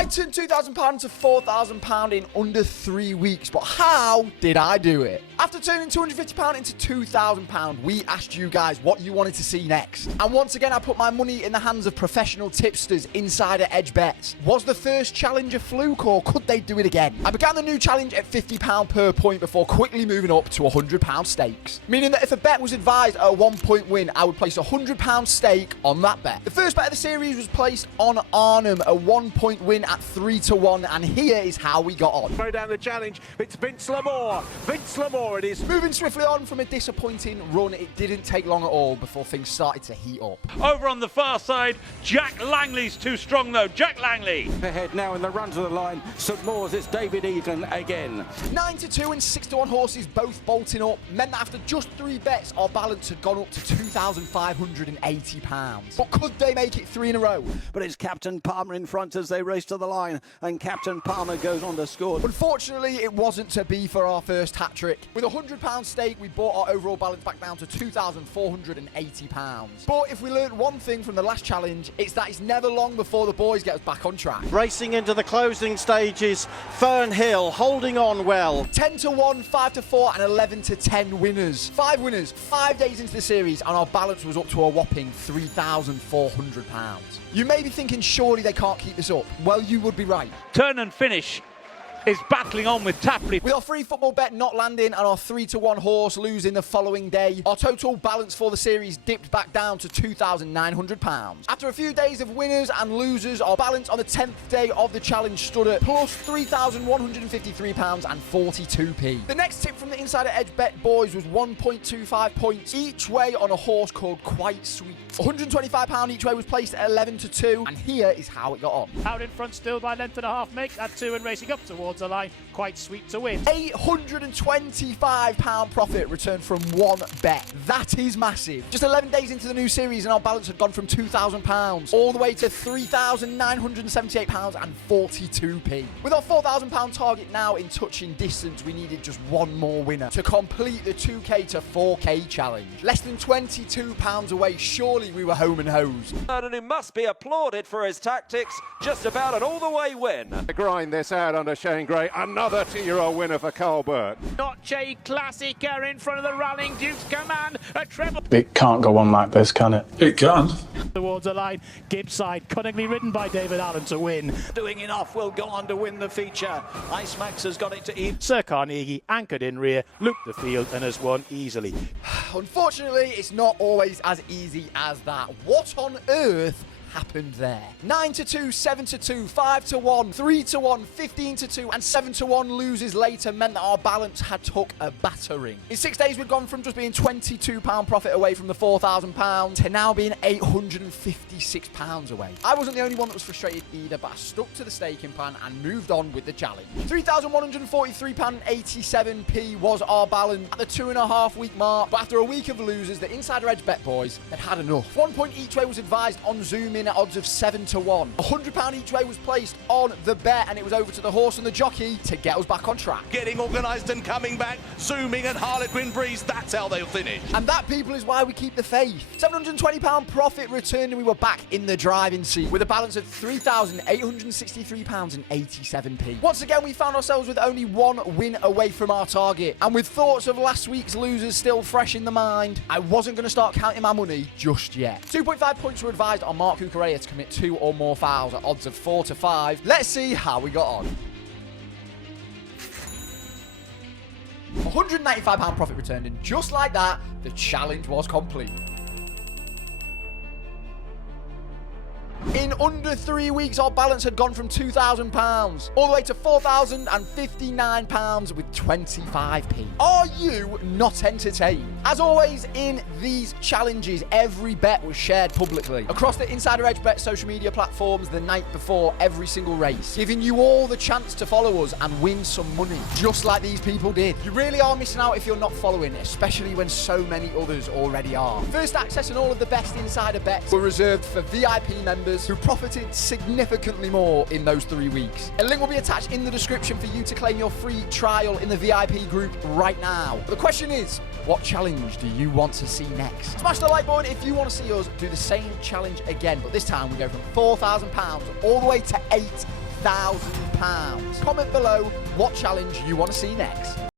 I turned £2,000 to £4,000 in under 3 weeks, but how did I do it? After turning £250 into £2,000, we asked you guys what you wanted to see next. And once again, I put my money in the hands of professional tipsters, insider edge bets. Was the first challenge a fluke, or could they do it again? I began the new challenge at £50 per point before quickly moving up to £100 stakes, meaning that if a bet was advised at a 1 point win, I would place a £100 stake on that bet. The first bet of the series was placed on Arnhem, a 1 point win at 3-1, and here is how we got on. Go down the challenge, it's Vince Lamore. Vince Lamore it is. Moving swiftly on from a disappointing run, it didn't take long at all before things started to heat up. Over on the far side, Jack Langley's too strong though. Jack Langley. Ahead now in the run to the line, St Maur's, it's David Egan again. 9-2 and 6-1 horses both bolting up meant that after just 3 bets, our balance had gone up to £2,580. But could they make it 3 in a row? But it's Captain Palmer in front as they race to the line, and Captain Palmer goes on to score. Unfortunately, it wasn't to be for our first hat-trick. With a £100 stake, we brought our overall balance back down to £2,480. But if we learned one thing from the last challenge, it's that it's never long before the boys get us back on track. Racing into the closing stages, Fernhill holding on well. 10-1, 5-4 and 11-10 winners. 5 winners, 5 days into the series, and our balance was up to a whopping £3,400. You may be thinking, surely they can't keep this up. Well, you would be right. Turn and finish is battling on with Tapley. With our free football bet not landing and our 3-1 horse losing the following day, our total balance for the series dipped back down to £2,900. After a few days of winners and losers, our balance on the 10th day of the challenge stood at plus £3,153 and 42p. The next tip from the Insider Edge Bet boys was 1.25 points each way on a horse called Quite Sweet. £125 each way was placed at 11-2, and here is how it got on. Out in front still by length and a half, make that 2 and racing up towards the line, Quite Sweet to win. £825 profit returned from 1 bet. That is massive. Just 11 days into the new series and our balance had gone from £2,000 all the way to £3,978 and 42p. With our £4,000 target now in touching distance, we needed just one more winner to complete the 2k to 4k challenge. Less than £22 away, surely we were home and hosed. And he must be applauded for his tactics. Just about an all-the-way win. Grind this out under Shane Gray. Another 2-year-old winner for Carl Burke. Notch a Classica in front of the Rallying Duke's Command. A treble. It can't go on like this, can it? It can. Towards the line, Gibbside, cunningly ridden by David Allen to win. Doing enough, will go on to win the feature. Ice Max has got it to eat. Sir Carnegie anchored in rear, looped the field and has won easily. Unfortunately, it's not always as easy as that. What on earth happened there? 9-2, 7-2, 5-1, 3-1, 15-2 and 7-1 losers later meant that our balance had took a battering. In 6 days we'd gone from just being £22 profit away from the £4,000 to now being £856 away. I wasn't the only one that was frustrated either, but I stuck to the staking plan and moved on with the challenge. £3,143.87p was our balance at the 2.5 week mark, but after a week of losers, the Insider Edge Bet boys had had enough. 1 point each way was advised on Zoom at odds of 7-1. £100 each way was placed on the bet, and it was over to the horse and the jockey to get us back on track. Getting organised and coming back, zooming and Harlequin Breeze, that's how they'll finish. And that, people, is why we keep the faith. £720 profit returned and we were back in the driving seat with a balance of £3,863 and 87p. Once again, we found ourselves with only 1 win away from our target, and with thoughts of last week's losers still fresh in the mind, I wasn't going to start counting my money just yet. 2.5 points were advised on Mark Cucurella to commit 2 or more fouls at odds of 4-5. Let's see how we got on. £195 profit returned, and just like that, the challenge was complete. In under 3 weeks, our balance had gone from £2,000 all the way to £4,059 with 25p. Are you not entertained? As always, in these challenges, every bet was shared publicly across the Insider Edge Bet social media platforms the night before every single race, giving you all the chance to follow us and win some money, just like these people did. You really are missing out if you're not following, especially when so many others already are. First access and all of the best Insider Bets were reserved for VIP members who profited significantly more in those 3 weeks. A link will be attached in the description for you to claim your free trial in the VIP group right now. But the question is, what challenge do you want to see next? Smash the like button if you want to see us do the same challenge again, but this time we go from £4,000 all the way to £1,000. Comment below what challenge you want to see next.